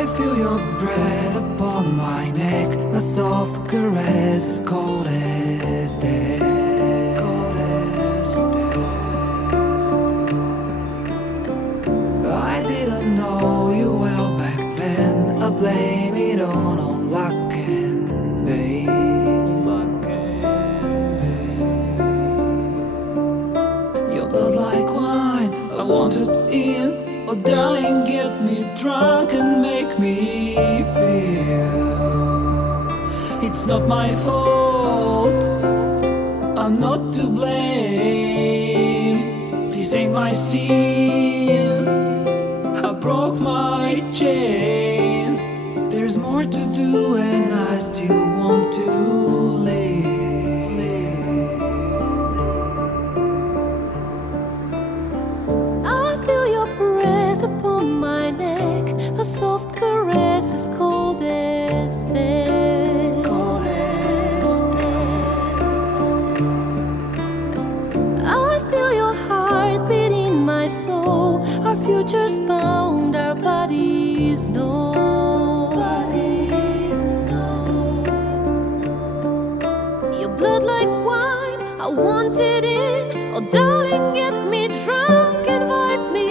I feel your breath upon my neck, a soft caress as cold as death. Cold as death. I didn't know you well back then. I blame it on luck and pain. Luck and pain. Your blood like wine, I want it in. Oh darling, get me drunk and make me feel it's not my fault, I'm not to blame. These ain't my sins, I broke my chains. There's more to do and I still want to live. A soft caress as cold as death. Cold as death. I feel your heart beat in my soul. Our futures bound, our bodies know. Your blood like wine, I want it in. Oh darling, get me drunk, invite me.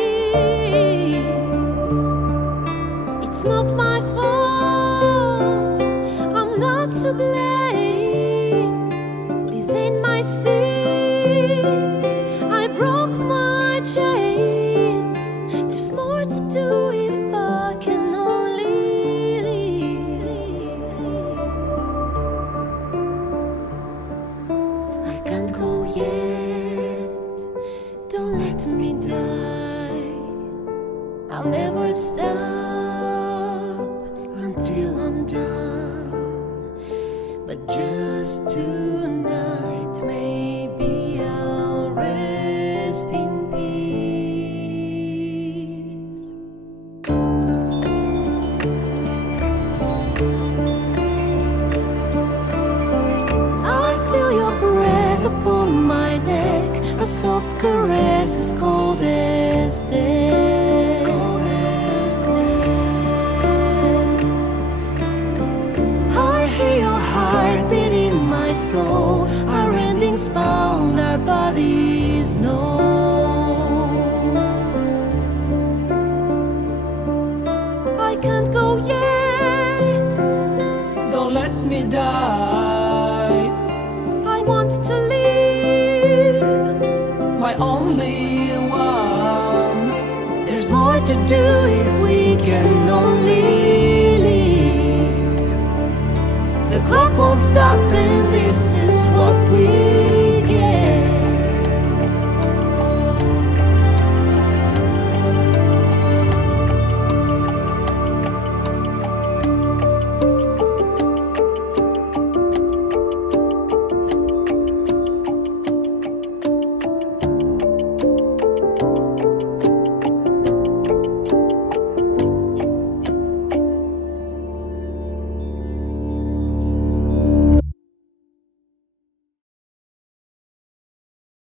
It's not my fault, I'm not to blame. These ain't my sins, I broke my chains. There's more to do if I can only leave. I can't go yet, don't let me die. I'll never stop until I'm done, but just tonight maybe I'll rest in peace. I feel your breath upon my neck, a soft caress as cold as death. Heartbeat in my soul, our endings bound, our bodies know. I can't go yet, Don't let me die. I want to live, My only one. There's more to do if we can only live. The clock won't stop and this is what we